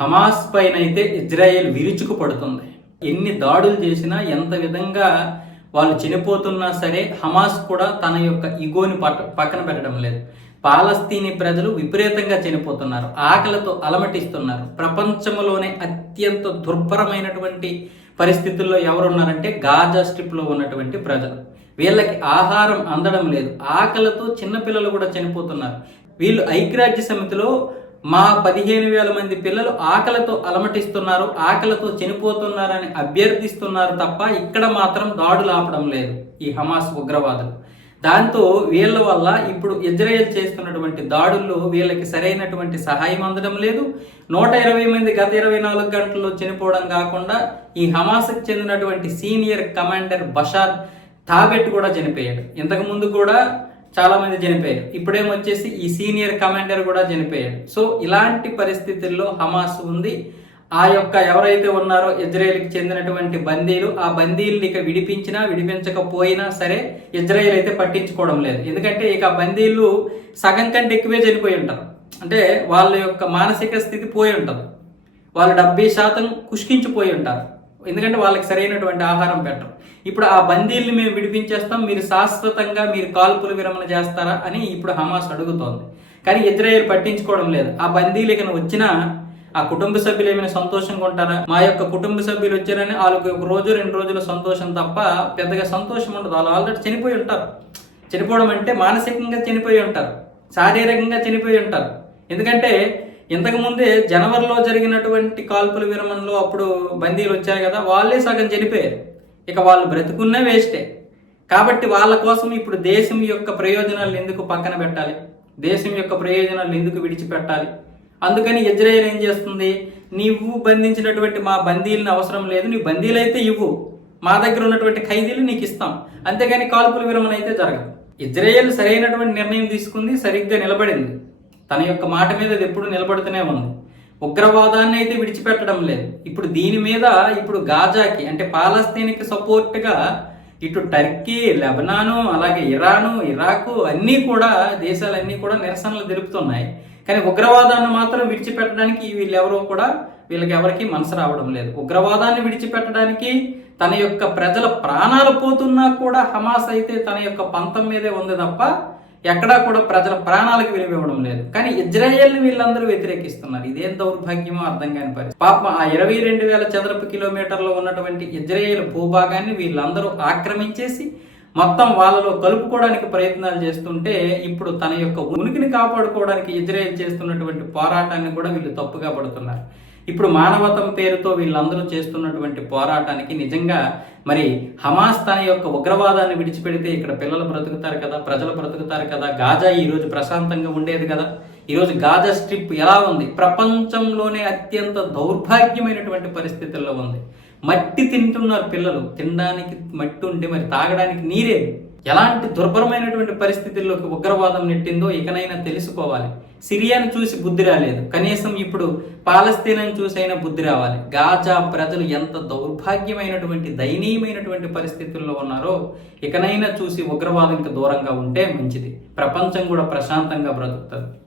Hamas పైన అయితే Israel విరుచుకు పడుతుంది ఎన్ని దాడులు చేసినా ఎంత విధంగా వాళ్ళు చనిపోతున్నా సరే హమాస్ కూడా తన యొక్క ఇగోని పట్ట పక్కన పెట్టడం లేదు. పాలస్తీనీ ప్రజలు విపరీతంగా చనిపోతున్నారు. ఆకలితో అలమటిస్తున్నారు. ప్రపంచంలోనే అత్యంత దుర్భరమైనటువంటి పరిస్థితుల్లో ఎవరున్నారంటే గాజా స్ట్రిప్లో ఉన్నటువంటి ప్రజలు. వీళ్ళకి ఆహారం అందడం లేదు. ఆకలితో చిన్నపిల్లలు కూడా చనిపోతున్నారు. వీళ్ళు ఐక్యరాజ్య సమితిలో మా పదిహేను వేల మంది పిల్లలు ఆకలితో అలమటిస్తున్నారు ఆకలితో చనిపోతున్నారని అభ్యర్థిస్తున్నారు తప్ప ఇక్కడ మాత్రం దాడులు ఆపడం లేదు ఈ హమాస్ ఉగ్రవాదులు. దాంతో వీళ్ళ వల్ల ఇప్పుడు ఇజ్రాయెల్ చేస్తున్నటువంటి దాడుల్లో వీళ్ళకి సరైనటువంటి సహాయం అందడం లేదు. నూట ఇరవై మంది గత ఇరవై నాలుగు గంటల్లో చనిపోవడం కాకుండా ఈ హమాస్కి చెందినటువంటి సీనియర్ కమాండర్ బషార్ థాబెట్ కూడా చనిపోయాడు. ఇంతకుముందు కూడా చాలా మంది చనిపోయారు ఇప్పుడేమొచ్చేసి ఈ సీనియర్ కమాండర్ కూడా చనిపోయాడు. సో ఇలాంటి పరిస్థితుల్లో హమాస్ ఉంది. ఆ యొక్క ఎవరైతే ఉన్నారో ఇజ్రాయెల్కి చెందినటువంటి బందీలు ఆ బందీలను ఇక విడిపించినా విడిపించకపోయినా సరే ఇజ్రాయెల్ అయితే పట్టించుకోవడం లేదు. ఎందుకంటే ఇక ఆ బందీలు సగం కంటే ఎక్కువే చనిపోయి ఉంటారు. అంటే వాళ్ళ యొక్క మానసిక స్థితి పోయి ఉంటుంది. వాళ్ళు డెబ్బై శాతం కుష్కించిపోయి ఉంటారు. ఎందుకంటే వాళ్ళకి సరైనటువంటి ఆహారం పెట్టరు. ఇప్పుడు ఆ బందీల్ని మేము విడిపించేస్తాం మీరు శాశ్వతంగా మీరు కాల్పులు విరమణ చేస్తారా అని ఇప్పుడు హమాస్ అడుగుతోంది. కానీ ఇజ్రాయెల్ పట్టించుకోవడం లేదు. ఆ బందీలు ఇక వచ్చినా ఆ కుటుంబ సభ్యులు ఏమైనా సంతోషంగా ఉంటారా? మా యొక్క కుటుంబ సభ్యులు వచ్చారని వాళ్ళకి ఒక రోజు రెండు రోజుల సంతోషం తప్ప పెద్దగా సంతోషం ఉండదు. వాళ్ళు ఆల్రెడీ చనిపోయి ఉంటారు. చనిపోవడం అంటే మానసికంగా చనిపోయి ఉంటారు. శారీరకంగా చనిపోయి ఉంటారు. ఎందుకంటే ఇంతకు ముందే జనవరిలో జరిగినటువంటి కాల్పుల విరమణలో అప్పుడు బందీలు వచ్చారు కదా వాళ్ళే సగం చనిపోయారు. ఇక వాళ్ళు బ్రతుకున్నా వేస్టే. కాబట్టి వాళ్ళ కోసం ఇప్పుడు దేశం యొక్క ప్రయోజనాలు ఎందుకు పక్కన పెట్టాలి? దేశం యొక్క ప్రయోజనాలు ఎందుకు విడిచిపెట్టాలి? అందుకని ఇజ్రాయెల్ ఏం చేస్తుంది? నీవు బంధించినటువంటి మా బందీలను అవసరం లేదు నీ బందీలు అయితే ఇవ్వు. మా దగ్గర ఉన్నటువంటి ఖైదీలు నీకు ఇస్తాం. అంతేగాని కాల్పుల విరమణ అయితే జరగదు. ఇజ్రాయెల్ సరైనటువంటి నిర్ణయం తీసుకుంది సరిగ్గా నిలబడింది. తన యొక్క మాట మీద అది ఎప్పుడు నిలబడుతూనే ఉంది. ఉగ్రవాదాన్ని అయితే విడిచిపెట్టడం లేదు. ఇప్పుడు దీని మీద ఇప్పుడు గాజాకి అంటే పాలస్తీన్కి సపోర్ట్గా ఇటు టర్కీ లెబనాను అలాగే ఇరాను ఇరాకు అన్నీ కూడా దేశాలన్నీ కూడా నిరసనలు తెలుపుతున్నాయి. కానీ ఉగ్రవాదాన్ని మాత్రం విడిచిపెట్టడానికి వీళ్ళెవరూ కూడా వీళ్ళకి ఎవరికి మనసు రావడం లేదు. ఉగ్రవాదాన్ని విడిచిపెట్టడానికి తన యొక్క ప్రజల ప్రాణాలు పోతున్నా కూడా హమాస్ అయితే తన యొక్క పంతం మీదే ఉంది తప్ప ఎక్కడా కూడా ప్రజల ప్రాణాలకు విలువ ఇవ్వడం లేదు. కానీ ఇజ్రాయెల్ని వీళ్ళందరూ వ్యతిరేకిస్తున్నారు. ఇదేం దౌర్భాగ్యమో అర్థం కాని పరిస్థితి. పాప ఆ ఇరవై రెండు వేల చదరపు కిలోమీటర్లో ఉన్నటువంటి ఇజ్రాయెల్ భూభాగాన్ని వీళ్ళందరూ ఆక్రమించేసి మొత్తం వాళ్ళలో కలుపుకోవడానికి ప్రయత్నాలు చేస్తుంటే ఇప్పుడు తన యొక్క ఉనికిని కాపాడుకోవడానికి ఇజ్రాయెల్ చేస్తున్నటువంటి పోరాటాన్ని కూడా వీళ్ళు తప్పుగా పడుతున్నారు. ఇప్పుడు మానవతం పేరుతో వీళ్ళందరూ చేస్తున్నటువంటి పోరాటానికి నిజంగా మరి హమాస్ తన యొక్క ఉగ్రవాదాన్ని విడిచిపెడితే ఇక్కడ పిల్లలు బ్రతుకుతారు కదా ప్రజలు బ్రతుకుతారు కదా గాజా ఈరోజు ప్రశాంతంగా ఉండేది కదా. ఈరోజు గాజా స్ట్రిప్ ఎలా ఉంది? ప్రపంచంలోనే అత్యంత దౌర్భాగ్యమైనటువంటి పరిస్థితుల్లో ఉంది. మట్టి తింటున్నారు పిల్లలు. తినడానికి మట్టి ఉంటే మరి తాగడానికి నీరే. ఎలాంటి దుర్భరమైనటువంటి పరిస్థితుల్లోకి ఉగ్రవాదం నెట్టిందో ఇకనైనా తెలుసుకోవాలి. సిరియాను చూసి బుద్ధి రాలేదు. కనీసం ఇప్పుడు పాలస్తీనాను చూసి అయినా బుద్ధి రావాలి. గాజా ప్రజలు ఎంత దౌర్భాగ్యమైనటువంటి దయనీయమైనటువంటి పరిస్థితుల్లో ఉన్నారో ఇకనైనా చూసి ఉగ్రవాదంకి దూరంగా ఉంటే మంచిది. ప్రపంచం కూడా ప్రశాంతంగా బ్రతుకుతుంది.